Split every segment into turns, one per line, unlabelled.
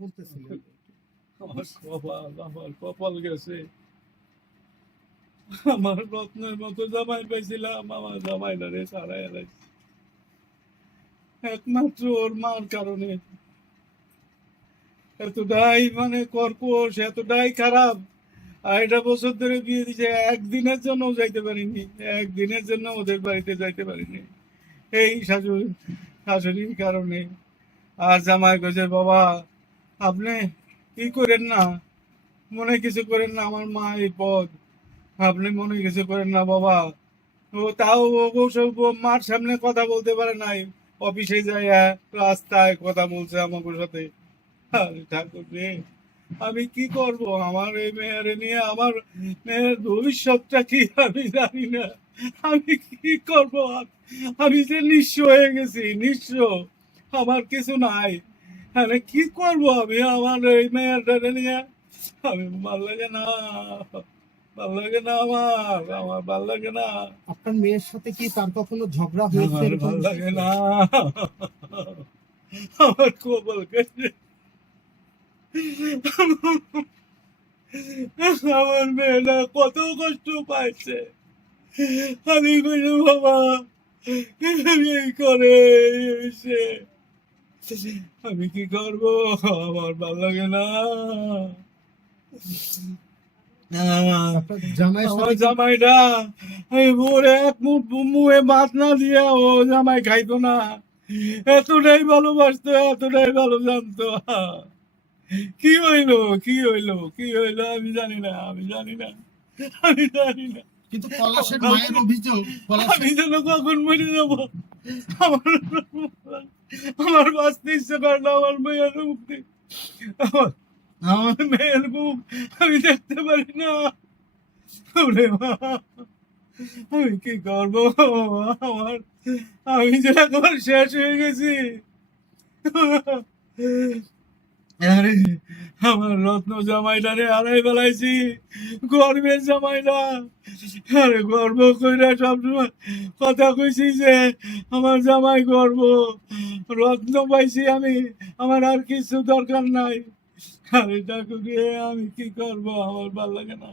বলতেছিলেন।
আমার রত্নের মতো জামাই পাইছিলাম, আমার জামাইটারে সারাই এলাইছি একমাত্র ওর মার কারণে। এতটাই মানে কর্কশ, এতটাই খারাপ। আড়াইটা বছর ধরে বিয়ে দিছে, একদিনের জন্য যাইতে পারিনি, একদিনের জন্য ওদের বাড়িতে যাইতে পারিনি। এই শাশুড়ি, শাশুড়ির কারণে। আর জামাই গেছে বাবা আপনি কি করেন না? মনে কিছু করেন না আমার মা এই পদ আপনি মনে কিছু করেন না বাবা। ও তাও সব মার সামনে কথা বলতে পারে নাই। অফিসে যায় রাস্তায় কথা বলছে আমাকে সাথে। ঠাকুর রে, আমি কি করব? আমার এই মেয়ের নিয়ে আমার মেয়ের ভবিষ্যৎটা কি আমি জানি না। আমি কি করব? আমি যে নিঃস্ব হয়ে গেছি, নিঃস্ব। আমার কিছু নাই। আমি কি করব আমি? আমার এই মেয়েরটা নিয়ে আমি ভালো লাগে না। ভালো লাগে না আমার আমার ভালো লাগে না।
আপনার মেয়ের সাথে কি তার কখনো ঝগড়া হয়েছে
আমার ভালো লাগে না। আমার কপাল কেটে। আমার মেয়েটা কত কষ্ট পাইছে। আমি বাবা এই করে হইছে। আমি কি করব? আমার ভালো লাগে না। আমার জামাইটা এই ভোরে এক মুঠ মুয়ে ভাত না দিয়ে ও জামাই খাইতো না। এতটাই ভালোবাসতো এতটাই ভালো জানতো। কি হইল কি হইল কি হইল আমি জানি না আমি জানি না আমি জানি না।
কিন্তু পলাশের মায়ের অভিযোগ
আমি যেন কখন মরে যাব? আমার আমার বাঁচতে ইচ্ছে করে না আমার মেয়ের মুখ আমার- মেয়ের মুখ আমি দেখতে পারি না। ওরে আমি কি করব? আমার আমি যে একবার শেষ হয়ে গেছি। আরে আমার রত্ন জামাইটারে হারাই বেলাইছি গর্বের জামাইটা। আরে গর্ব কইরা সবসময় কথা কইছি যে, আমার জামাই গর্ব, রত্ন পাইছি আমি, আমার আর কিছু দরকার নাই। আরে ঠাকুরে আমি কি করব? আমার ভালো লাগে না।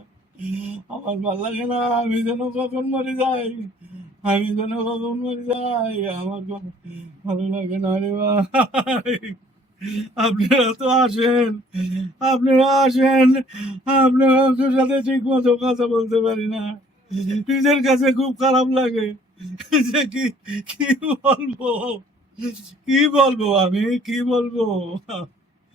আমার ভালো লাগে না, আমি যেন কখন মরে যাই, আমি যেন কখন মরে যাই, আমার ভালো লাগে না রে ভাই। আপনারা তো আসেন আপনারা আসেন আপনারা আপনার সাথে ঠিক মতো কথা বলতে পারি না নিজের কাছে খুব খারাপ লাগে যে কি কি বলব কি বলব আমি কি বলব